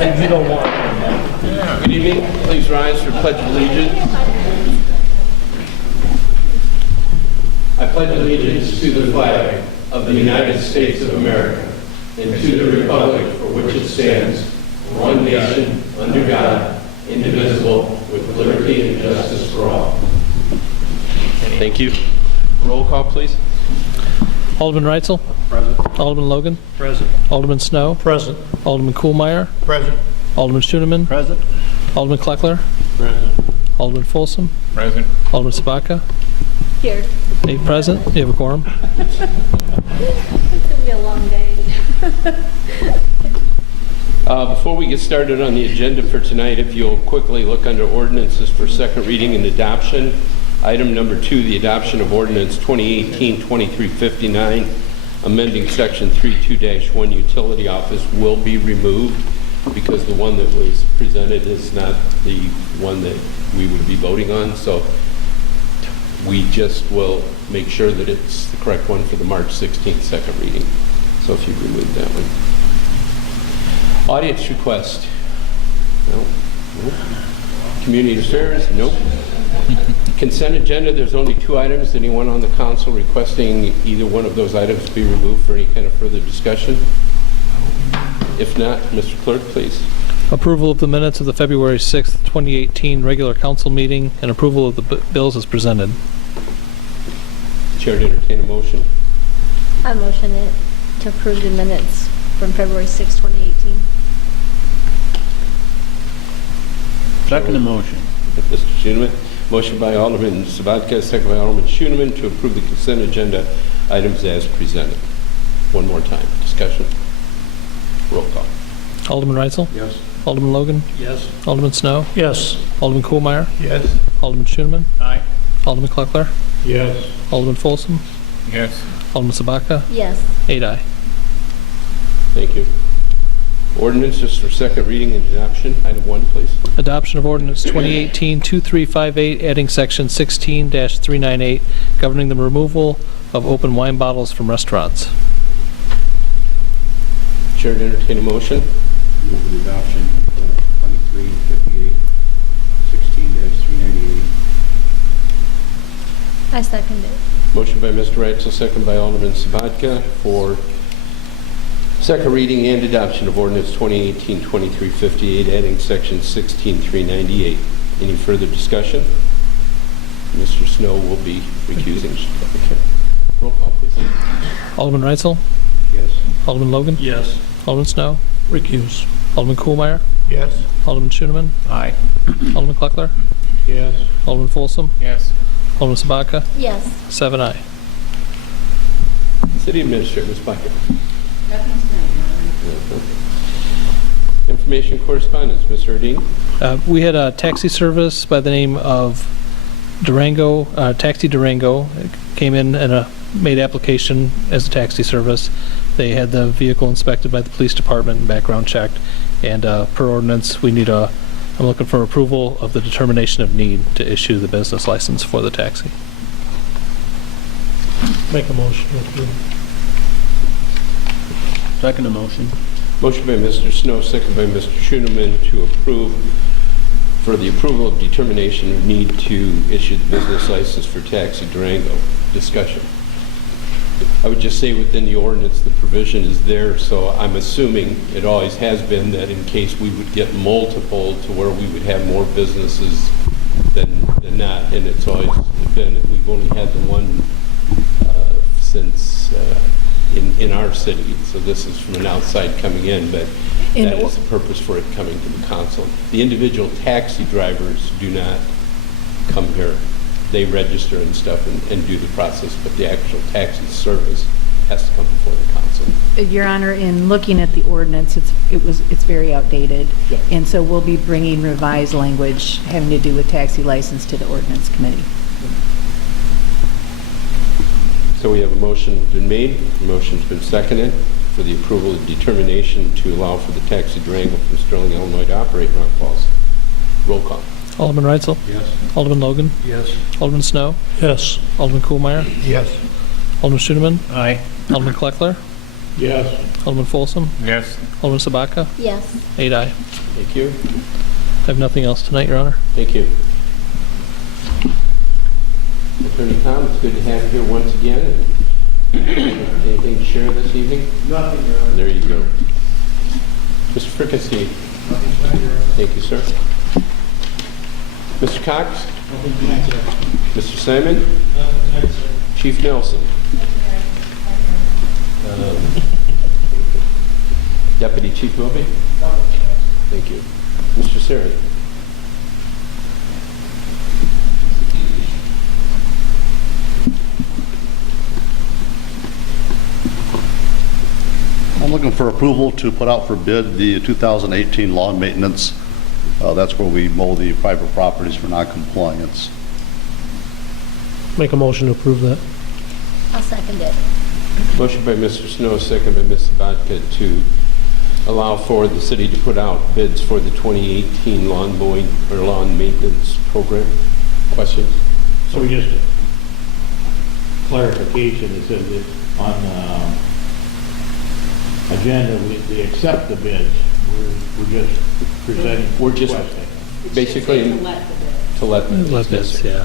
You don't want. Good evening. Please rise for Pledge of Allegiance. I pledge allegiance to the flag of the United States of America and to the republic for which it stands, one nation, under God, indivisible, with liberty and justice for all. Thank you. Roll call, please. Alderman Reitzel. Present. Alderman Logan. Present. Alderman Snow. Present. Alderman Kuhlmeier. Present. Alderman Schooneman. Present. Alderman Kleckler. Present. Alderman Folsom. Present. Alderman Sabaka. Here. 8 present. You have a quorum. It's going to be a long day. Before we get started on the agenda for tonight, if you'll quickly look under ordinances for second reading and adoption. Item number 2, the adoption of ordinance 2018-2359, amending section 32-1 utility office will be removed because the one that was presented is not the one that we would be voting on. So we just will make sure that it's the correct one for the March 16th second reading. So if you remove that one. Audience request. No. Nope. Community affairs. Nope. Consent agenda, there's only 2 items. Anyone on the council requesting either one of those items be removed for any kind of further discussion? If not, Mr. Clerk, please. Approval of the minutes of the February 6th, 2018 regular council meeting and approval of the bills as presented. Chair to entertain a motion. I motion it to approve the minutes from February 6, 2018. Second the motion. Mr. Schooneman. Motion by Alderman Sabatka, second by Alderman Schooneman to approve the consent agenda items as presented. One more time. Discussion. Roll call. Alderman Reitzel. Yes. Alderman Logan. Yes. Alderman Snow. Yes. Alderman Kuhlmeier. Yes. Alderman Schooneman. Aye. Alderman Kleckler. Yes. Alderman Folsom. Yes. Alderman Sabaka. Yes. 8 aye. Thank you. Ordinances for second reading and adoption. Item 1, please. Adoption of ordinance 2018-2358, adding section 16-398, governing the removal of open wine bottles from restaurants. Chair to entertain a motion. Move the adoption of 2358, 16-398. I second it. Motion by Mr. Reitzel, second by Alderman Sabatka for second reading and adoption of ordinance 2018-2358, adding section 16-398. Any further discussion? Mr. Snow will be recusing. Okay. Roll call, please. Alderman Reitzel. Yes. Alderman Logan. Yes. Alderman Snow. Recuse. Alderman Kuhlmeier. Yes. Alderman Schooneman. Aye. Alderman Kleckler. Yes. Alderman Folsom. Yes. Alderman Sabaka. Yes. 7 aye. City Administrator, Ms. Blackett. Information correspondence, Ms. Erdine. We had a taxi service by the name of Durango, Taxi Durango. It came in and made application as a taxi service. They had the vehicle inspected by the police department and background checked. And per ordinance, I'm looking for approval of the determination of need to issue the business license for the taxi. Make a motion. Second the motion. Motion by Mr. Snow, second by Mr. Schooneman to approve for the approval of determination of need to issue the business license for Taxi Durango. Discussion. I would just say within the ordinance, the provision is there, so I'm assuming it always has been that in case we would get multiple to where we would have more businesses than not, and it's always been, we've only had the one since in our city, so this is from an outside coming in, but that is the purpose for it coming to the council. The individual taxi drivers do not come here. They register and stuff and do the process, but the actual taxi service has to come before the council. Your Honor, in looking at the ordinance, it's very outdated. Yeah. And so we'll be bringing revised language having to do with taxi license to the ordinance committee. So we have a motion been made, a motion's been seconded for the approval of determination to allow for the Taxi Durango from Sterling, Illinois to operate in Rock Falls. Roll call. Alderman Reitzel. Yes. Alderman Logan. Yes. Alderman Snow. Yes. Alderman Kuhlmeier. Yes. Alderman Schooneman. Aye. Alderman Kleckler. Yes. Alderman Folsom, Yes. Alderman Sabaka, Yes. 8 aye. Thank you. I have nothing else tonight, Your Honor. Thank you. Attorney Tom, it's good to have you here once again. Anything to share this evening? Nothing, Your Honor. There you go. Mr. Fricassee. Thank you, sir. Mr. Cox? Mr. Simon? Chief Nelson? Deputy Chief Wilby? Thank you. Mr. Siri? I'm looking for approval to put out for bid the 2018 lawn maintenance. That's where we mow the private properties for non-compliance. Make a motion to approve that. I'll second it. Motion by Mr. Snow, second by Ms. Sabatka to allow for the city to put out bids for the 2018 lawn mowing or lawn maintenance program. Questions? So just clarification, it says that on the agenda, we accept the bids. We're just presenting. We're just requesting. basically to let Let this, yeah.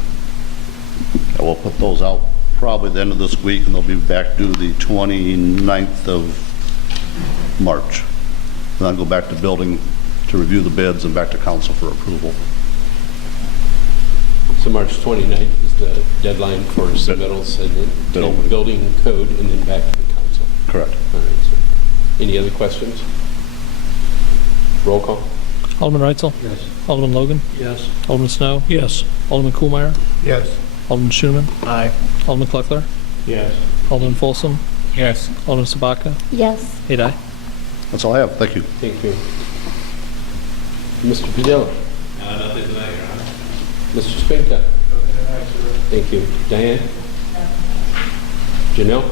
And we'll put those out probably the end of this week, and they'll be back due the 29th of March. And then go back to building to review the bids and back to council for approval. So March 29th is the deadline for submittals and then building code and then back to the council. Correct. All right, sir. Any other questions? Roll call. Alderman Reitzel? Yes. Alderman Logan? Yes. Alderman Snow? Yes. Alderman Kuhlmeyer? Yes. Alderman Schoeneman? Aye. Alderman Kleckler? Yes. Alderman Folsom? Yes. Alderman Sabaka? Yes. 8 aye. That's all I have. Thank you. Thank you. Mr. Padilla. Nothing tonight, Your Honor. Mr. Spinka. Thank you. Diane? Janelle?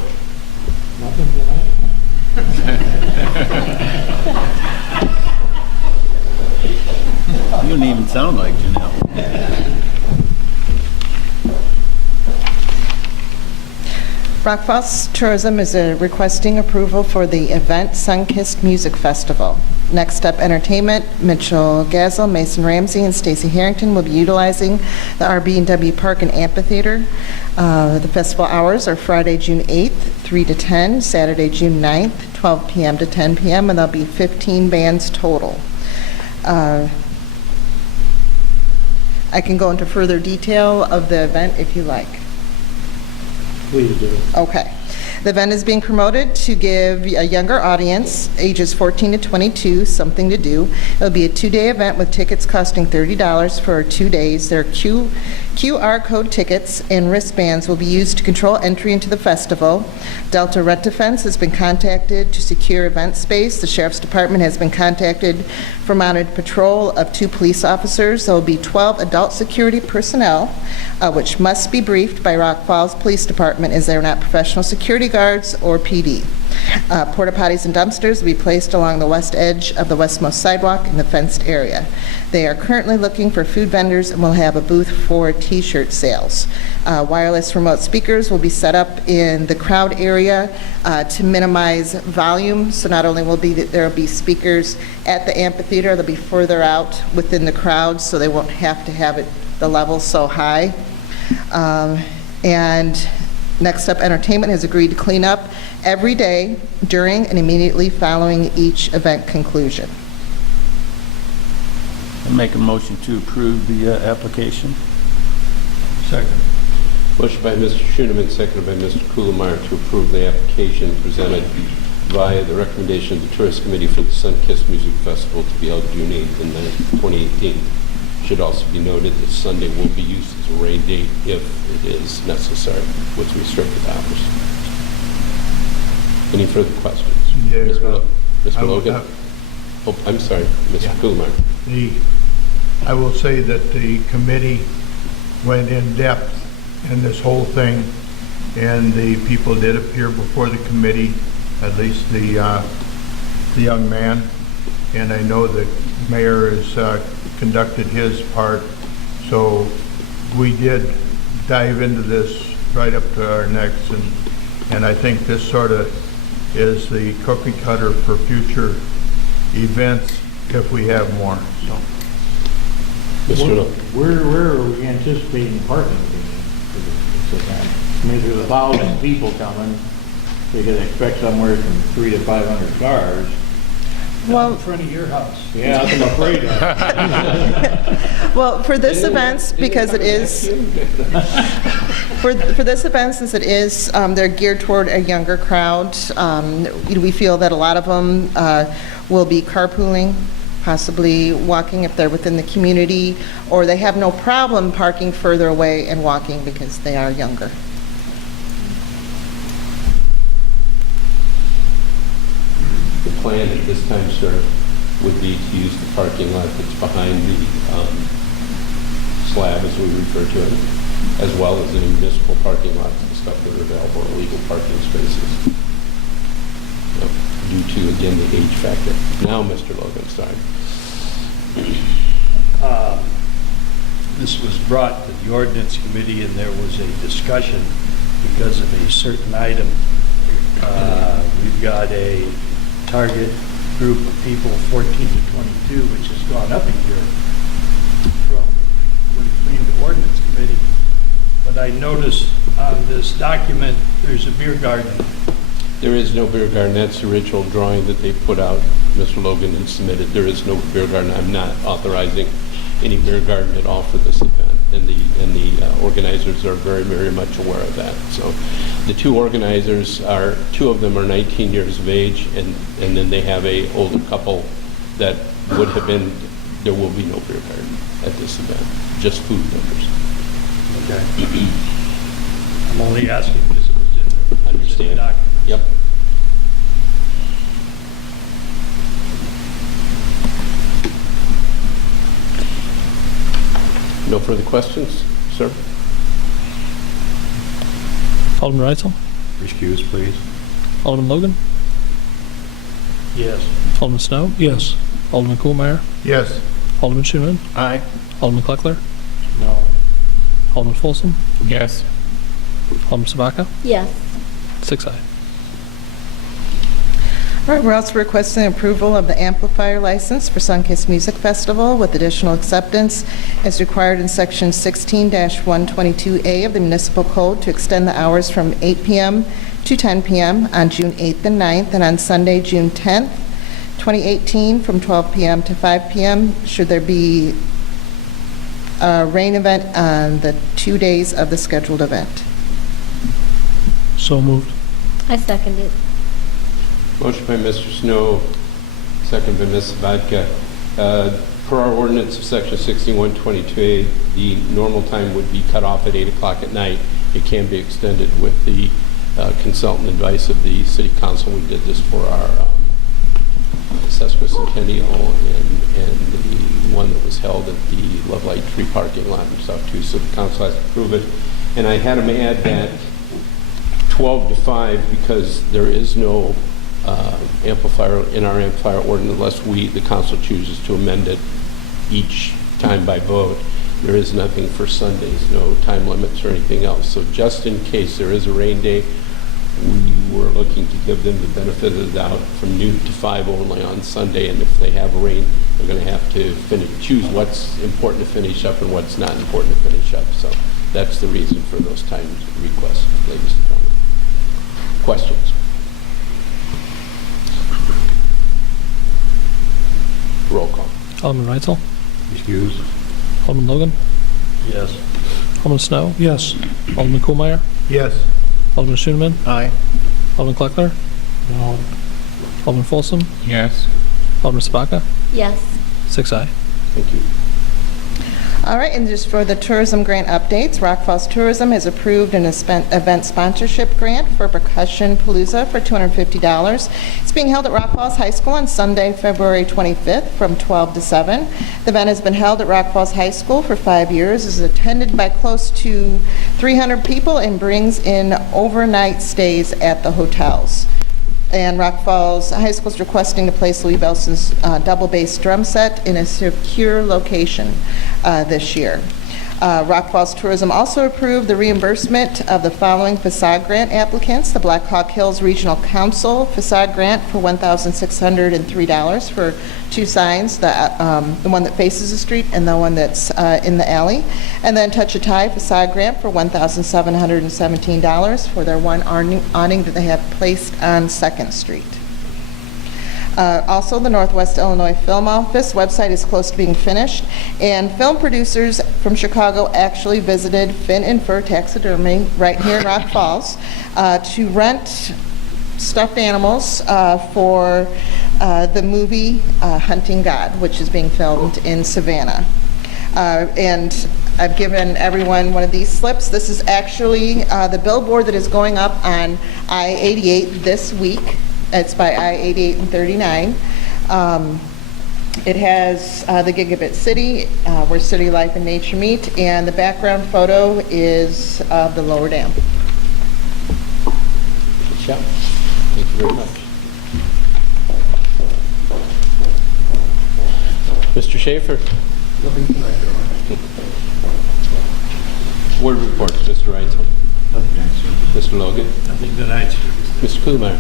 Nothing tonight. You don't even sound like Janelle. Rock Falls Tourism is requesting approval for the event Sunkissed Music Festival. Next Up Entertainment, Mitchell Gazel, Mason Ramsey, and Stacy Harrington will be utilizing the RB&W Park and Amphitheater. The festival hours are Friday, June 8th, 3 to 10, Saturday, June 9th, 12 p.m. to 10 p.m., and there'll be 15 bands total. I can go into further detail of the event if you like. Please do. Okay. The event is being promoted to give a younger audience, ages 14 to 22, something to do. It'll be a 2-day event with tickets costing $30 for 2 days. Their QR code tickets and wristbands will be used to control entry into the festival. Delta Rent Defense has been contacted to secure event space. The Sheriff's Department has been contacted for mounted patrol of 2 police officers. There will be 12 adult security personnel, which must be briefed by Rock Falls Police Department as they're not professional security guards or PD. Porta potties and dumpsters will be placed along the west edge of the westmost sidewalk in the fenced area. They are currently looking for food vendors and will have a booth for T-shirt sales. Wireless remote speakers will be set up in the crowd area to minimize volume. So not only will there will be speakers at the amphitheater, they'll be further out within the crowd, so they won't have to have the level so high. And Next Up Entertainment has agreed to clean up every day during and immediately following each event conclusion. I make a motion to approve the application. Second. Motion by Mr. Schoeneman, seconded by Mr. Kuhlmeyer to approve the application presented via the recommendation of the Tourist Committee for the Sunkissed Music Festival to be held June 8th and 9th, 2018. Should also be noted that Sunday will be used as a rain date if it is necessary with restricted hours. Any further questions? Mr. Logan? Oh, I'm sorry, Mr. Kuhlmeyer. I will say that the committee went in depth in this whole thing, and the people did appear before the committee, at least the young man, and I know the mayor has conducted his part, so we did dive into this right up to our necks, and I think this sort of is the cookie cutter for future events if we have more, so. Mr. Snow. Where are we anticipating parking for this event? I mean, there's 1,000 people coming, you can expect somewhere from 300 to 500 cars. Well, front of your house. Yeah, that's what I'm afraid of. well, for this event, because it is, for this event, since it is, they're geared toward a younger crowd, we feel that a lot of them will be carpooling, possibly walking if they're within the community, or they have no problem parking further away and walking because they are younger. The plan at this time, sir, would be to use the parking lot that's behind the slab, as we refer to it, as well as the municipal parking lots and stuff that are available, illegal parking spaces. Due to, again, the age factor. Now, Mr. Logan, sorry. This was brought to the ordinance committee and there was a discussion because of a certain item. We've got a target group of people 14 to 22, which has gone up a year from when it came to ordinance committee. But I noticed on this document, there's a beer garden. There is no beer garden. That's the original drawing that they put out, Mr. Logan, and submitted. There is no beer garden. I'm not authorizing any beer garden at all for this event, and the organizers are very, very much aware of that. So the two organizers are, two of them are 19 years of age, and then they have a older couple that would have been, there will be no beer garden at this event, just food vendors. Okay. I'm only asking because it was in the Understand. document. Yep. No further questions, sir? Alderman Reitzel? Excuse, please. Alderman Logan? Yes. Alderman Snow? Yes. Alderman Kohlmeyer? Yes, Alderman Schoonman? Aye. Alderman Kleckler? No. Alderman Folsom? Yes. Alderman Sabaka? Yes. 6 aye. All right, we're also requesting approval of the amplifier license for Sunkist Music Festival with additional acceptance as required in Section 16-122A of the Municipal Code to extend the hours from 8 p.m. to 10 p.m. on June 8th and 9th, and on Sunday, June 10th, 2018, from 12 p.m. to 5 p.m. should there be a rain event on the 2 days of the scheduled event. So moved. I second it. Motion by Mr. Snow, second by Ms. Vodka. Per our ordinance of Section 6122A, the normal time would be cut off at 8 o'clock at night. It can be extended with the consultant advice of the City Council. We did this for our sesquicentennial and the one that was held at the Lovelight Tree parking lot and stuff too, so the council has to approve it. And I had them add that 12 to 5 because there is no amplifier in our amplifier ordinance unless the council chooses to amend it each time by vote. There is nothing for Sundays, no time limits or anything else. So just in case there is a rain day, we were looking to give them the benefit of the doubt from noon to 5 only on Sunday, and if they have rain, they're going to have to choose what's important to finish up and what's not important to finish up. So that's the reason for those time requests, ladies and gentlemen. Questions? Roll call. Alderman Reitzel? Excuse. Alderman Logan? Yes. Alderman Snow? Yes. Alderman Kohlmeyer? yes, Alderman Schoonman? Aye. Alderman Kleckler? No. Alderman Folsom? Yes. Alderman Sabaka? Yes. 6 aye. Thank you. All right, and just for the tourism grant updates, Rock Falls Tourism has approved an event sponsorship grant for Percussion Palooza for $250. It's being held at Rock Falls High School on Sunday, February 25th from 12 to 7. The event has been held at Rock Falls High School for 5 years, is attended by close to 300 people, and brings in overnight stays at the hotels. And Rock Falls High School is requesting to place Louis Bellson's double bass drum set in a secure location this year. Rock Falls Tourism also approved the reimbursement of the following facade grant applicants: the Black Hawk Hills Regional Council facade grant for $1,603 for 2 signs, the one that faces the street and the one that's in the alley. And then Touch a Tie facade grant for $1,717 for their one awning that they have placed on 2nd Street. Also, the Northwest Illinois Film Office website is close to being finished, and film producers from Chicago actually visited Fin and Fur Taxidermy right here in Rock Falls to rent stuffed animals for the movie Hunting God, which is being filmed in Savannah. And I've given everyone one of these slips. This is actually the billboard that is going up on I-88 this week. It's by I-88 and 39. It has the Gigabit City, where city life and nature meet, and the background photo is of the lower dam. Good job. Thank you very much. Mr. Schaefer? Nothing tonight, Your Honor. Board reports, Mr. Reitzel. Mr. Logan. Nothing tonight. Mr. Kuhlmeyer.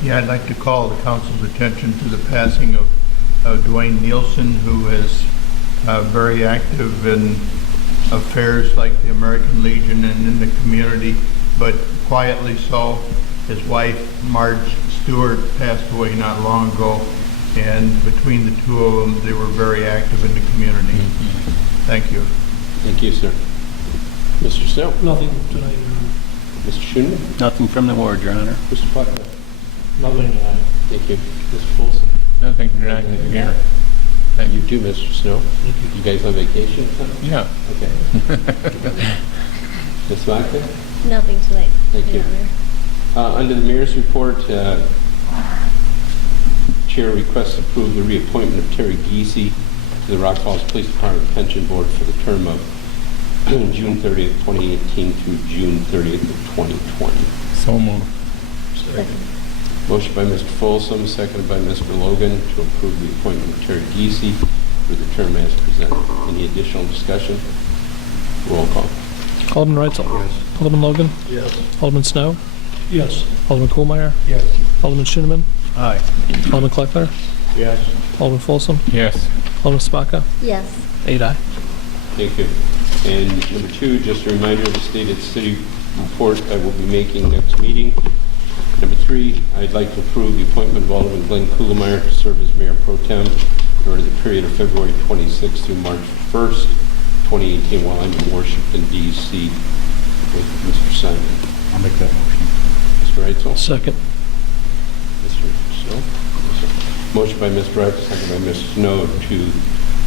Yeah, I'd like to call the council's attention to the passing of Dwayne Nielsen, who is very active in affairs like the American Legion and in the community, but quietly so. His wife, Marge Stewart, passed away not long ago, and between the two of them, they were very active in the community. Thank you. Thank you, sir. Mr. Snow. Nothing tonight, Your Honor. Mr. Schoenman. Nothing from the ward, Your Honor. Mr. Faulkner. Nothing tonight. Thank you. Mr. Folsom. Nothing tonight, Your Honor. Thank you too, Mr. Snow. You guys on vacation? Yeah. Okay. Ms. Wagner? Nothing tonight. Thank you. Your Honor. Under the mayor's report, Chair requests to approve the reappointment of Terry Giese to the Rock Falls Police Department Pension Board for the term of June 30th, 2018 through June 30th of 2020. So moved. Second. Motion by Mr. Folsom, seconded by Mr. Logan to approve the appointment of Terry Giese for the term as presented. Any additional discussion? Roll call. Alderman Reitzel. Yes. Alderman Logan. Yes. Alderman Snow. Yes. Alderman Kohlmeyer. Yes. Alderman Schoeneman. Aye. Alderman Kleckler. Yes. Alderman Folsom. Yes. Alderman Spaka. Yes. 8 aye. Thank you. And number 2, just a reminder of the stated city report I will be making next meeting. Number 3, I'd like to approve the appointment of Alderman Glenn Kuhlmeyer to serve as Mayor Pro Tem during the period of February 26th through March 1st, 2018, while I'm in Washington, D.C. with Mr. Simon. I'll make that motion. Mr. Reitzel? Second. Mr. Snow? Motion by Mr. Reitzel, second by Mr. Snow to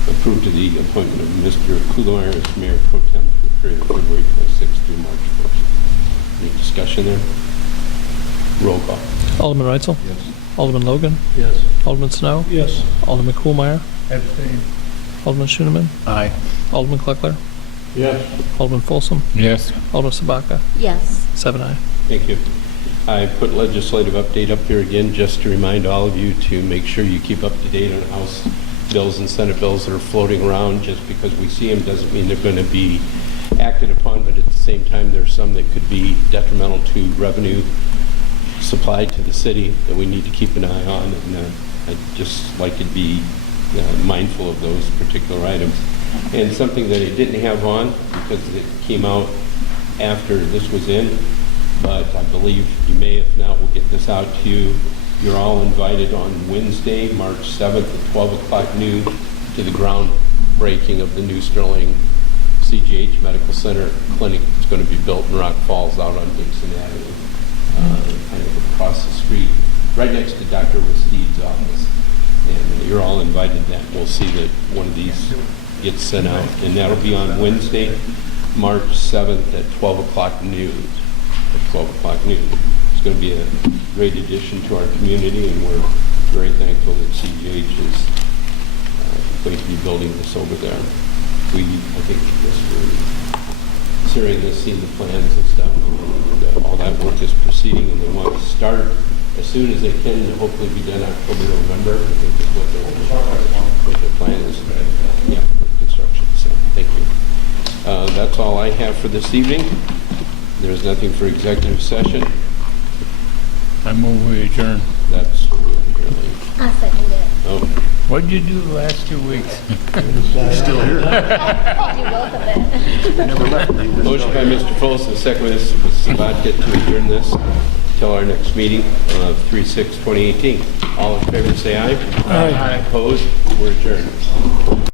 approve to the appointment of Mr. Kuhlmeyer as Mayor Pro Tem for the period of February 26th through March 1st. Any discussion there? Roll call. Alderman Reitzel. Yes. Alderman Logan. Yes. Alderman Snow. Yes. Alderman Kohlmeyer. Abstain. Alderman Schoeneman. Aye. Alderman Kleckler. Yes. Alderman Folsom. Yes. Alderman Sabaka. Yes. 7 aye. Thank you. I put legislative update up here again just to remind all of you to make sure you keep up to date on House bills and Senate bills that are floating around. Just because we see them doesn't mean they're going to be acted upon, but at the same time, there's some that could be detrimental to revenue supplied to the city that we need to keep an eye on, and I'd just like to be mindful of those particular items. And something that I didn't have on, because it came out after this was in, but I believe you may, if not, we'll get this out to you. You're all invited on Wednesday, March 7th at 12 o'clock noon to the groundbreaking of the new Sterling CGH Medical Center clinic. It's going to be built in Rock Falls out on Dixon Avenue, kind of across the street, right next to Dr. Westeed's office. And you're all invited to that. We'll see that one of these gets sent out. And that'll be on Wednesday, March 7th at 12 o'clock noon. At 12 o'clock noon. It's going to be a great addition to our community, and we're very thankful that CGH is going to be building this over there. I think just for considering this, seeing the plans and stuff, and all that work is proceeding, and they want to start as soon as they can, and hopefully be done October, November. I think is what their plan is. Yeah, for construction. So, thank you. That's all I have for this evening. There's nothing for executive session. I move we adjourn. That's I second it. okay. What'd you do the last 2 weeks? Still here. Do both of it. Never left me. Motion by Mr. Folsom, second by Mr. Sabatka to adjourn this till our next meeting of 3/6/2018. All in favor, say aye. Aye. Opposed? We're adjourned.